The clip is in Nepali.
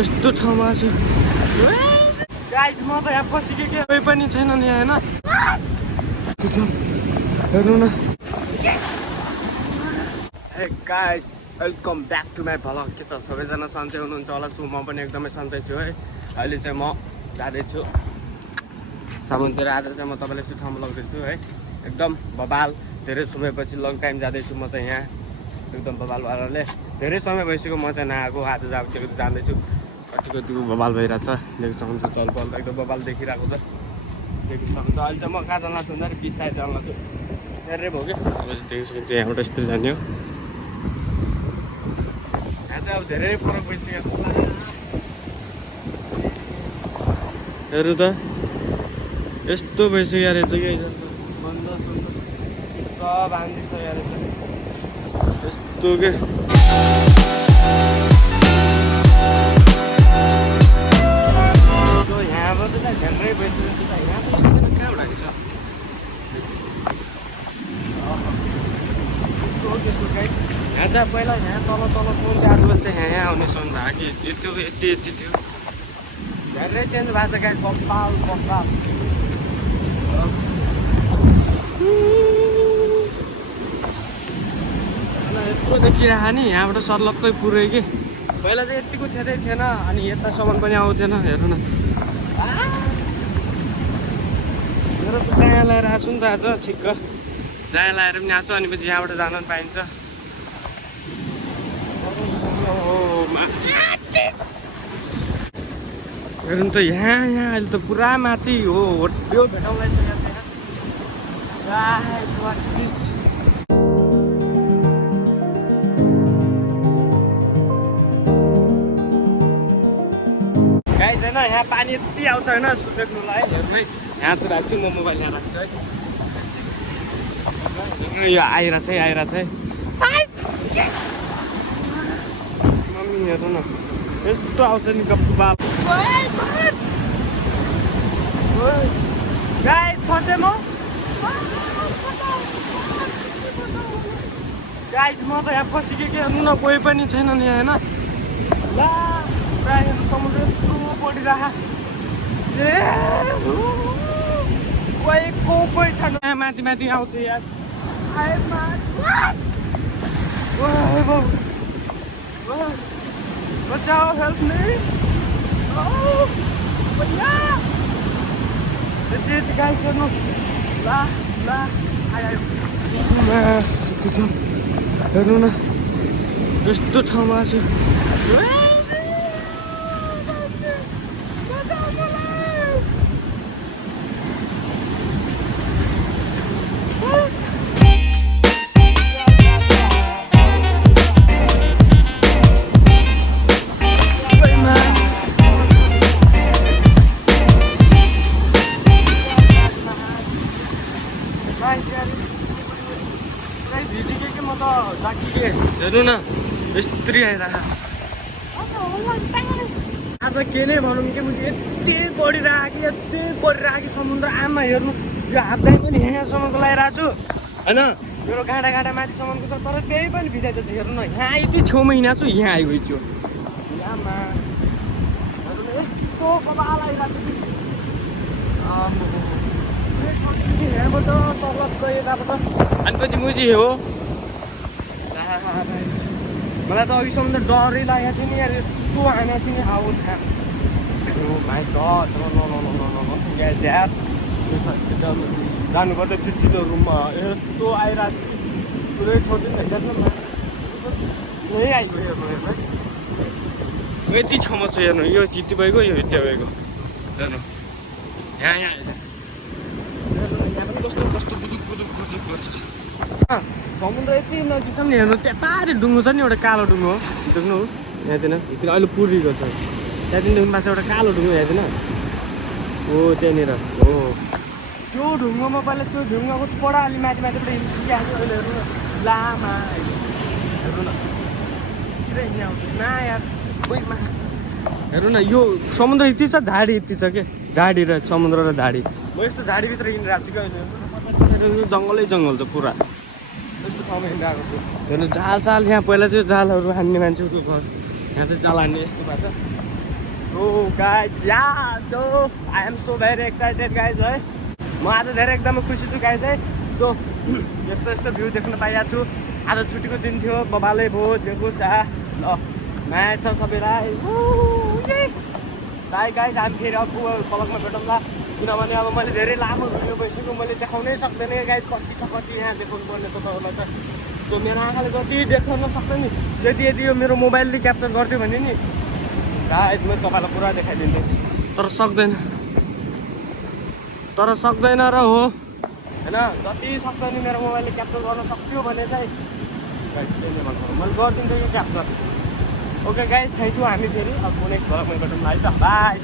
यस्तो ठाउँमा छु गाइस म त यहाँ फसिके के कोही पनि छैन नि हैन हेर्नु न hey guys welcome back to my vlog के छ सबैजना सन्चै हुनुहुन्छ होला छु म पनि एकदमै सन्चै छु है अहिले चाहिँ म जाँदैछु सामुनतिर आज चाहिँ म तपाईँलाई यस्तो ठाउँमा लग्दैछु है एकदम बबाल धेरै समयपछि लङ टाइम जाँदैछु म चाहिँ यहाँ एकदम बबाल भएरले धेरै समय भइसक्यो म चाहिँ नआएको आज जाँदैछु कतिको बबाल भइरहेछ देख्न सक्नुहुन्छ चलपल एकदम बबाल देखिरहेको छ देख्न सक्नुहुन्छ अहिले चाहिँ म कहाँ जान्ला छु भन्दाखेरि बिच साइड जान्ला छु हेरेर भयो कि अब चाहिँ देख्न सकिन्छ यहाँबाट यस्तो जाने हो यहाँ चाहिँ अब धेरै फरक भइसकेको छ हेर्नु त यस्तो भइसक्यो रहेछ कि बन्द सब हानिदिइसक्यो रहेछ यस्तो के यहाँबाट त झ्याम्रै भइसकेको छ यहाँ कहाँबाट आइछ यहाँ चाहिँ पहिला यहाँ तल सोध्दै आजकल चाहिँ यहाँ आउने सोध्दा कि त्यो यति थियो झ्याम्रै चेन्ज भएको छ क्या कपाल यत्रो देखिरह नि यहाँबाट सर्लक्कै पुरै कि पहिला चाहिँ यतिको थिएदै थिएन अनि यतासम्म पनि आउँथेन हेर्नु न मेरो त जाँगा लगाएर आएको छु नि त आज ठिक्क जाँगा लगाएर पनि आएको छु अनि पछि यहाँबाट जान पनि पाइन्छ हेर्नु त यहाँ अहिले त पुरा माथि हो यो भेटाउँलाई गाइस होइन यहाँ पानी यति आउँछ होइन सुतेक्नुलाई हेर्नु है यहाँ चाहिँ राख्छु म मोबाइल यहाँ राख्छु है यो आइरहेछ है मम्मी हेर्नु न यस्तो आउँछ नि कपाल गाइस फसेँ म गाइस म त यहाँ फसिके के हेर्नु न कोही पनि छैन नि होइन ला प्रायः समुद्र यत्रो बढिरह कोही छैन माथि आउँछ यार बचाओ हेल्प मी यति गाइस हेर्नु ला हेर्नु न यस्तो ठाउँमा छु हेर्नु न यस्तरी आइरह आज के नै भनौँ कि मैले यति बढिरहेको कि समुद्र आमा हेर्नु यो हात चाहिँ पनि यहाँसम्मको लगाइरहेको छु होइन मेरो गाँडा माथिसम्मको छ तर त्यही पनि भिजाइदिएको छ हेर्नु न यहाँ यति छेउमा हिँडेको छु यहाँ आइगइछु आमा यस्तो बबाल आइरहेको छु यहाँबाट तल यताबाट अनि पछि मुजी हो मलाई त अघिसम्म त डरै लागेको थियो नि यार यस्तो आमा थियो नि हाउ भाइ जानुपर्छ छिटो रुममा यस्तो आइरहेको छ पुरै छोडिदिनु यही आइगयो यति ठाउँमा छ हेर्नु यो चित्ती भएको यो हित्या भएको हेर्नु यहाँ कस्तो बुजुक गर्छ समुद्र यति नजिक छ नि हेर्नु त्यहाँ पारि डुङ्गो छ नि एउटा कालो डुङ्गो देख्नु यहाँतिर अहिले पुरिएको छ त्यहाँदेखि पास एउटा कालो डुङ्गो यहाँतिर हो त्यहाँनिर हो त्यो ढुङ्गोमा पहिला त्यो ढुङ्गाको पढा अलि माथिबाट हिँडिहाल्छ अहिले हेर्नु न लामा हेर्नु न पुरै आउँछ यार हेर्नु न यो समुद्र यति छ झाडी यति छ के झाडी र समुद्र र झाडी म यस्तो झाडीभित्र हिँडिरहेको छु कि अहिले जङ्गलै जङ्गल छ पुरा यस्तो ठाउँमा हिँडिरहेको छु हेर्नु जाल यहाँ पहिला चाहिँ जालहरू हान्ने मान्छेहरूको घर यहाँ चाहिँ जाल हान्ने यस्तो भएको छ so guys yeah so I am so very excited guys है म आज धेरै एकदमै खुसी छु गाइज है सो यस्तो यस्तो भ्यू देख्न पाइरहेको छु आज छुट्टीको दिन थियो बबाले भयो जेकोस् ल म्याच छ सबैलाई भाइ गाइज हामी फेरि अर्को ब्लगमा भेटौँला किनभने अब मैले धेरै लामो भिडियो भइसक्यो मैले देखाउनै सक्दैन गाइज कति छ कति यहाँ देखाउनु पर्ने तपाईँहरूलाई त त्यो मेरो आँखाले जति देखाउन सक्छ नि यदि यो मेरो मोबाइलले क्याप्चर गर्थ्यो भने नि गाइज मैले तपाईँलाई पुरा देखाइदिन्थेँ तर सक्दैन र हो होइन जति सक्छ नि मेरो मोबाइलले क्याप्चर गर्न सक्थ्यो भने चाहिँ मैले गरिदिन्थेँ कि capture okay guys thank you हामी फेरि अब नेक्स्ट भ्लगमा भेटौँ है त बाई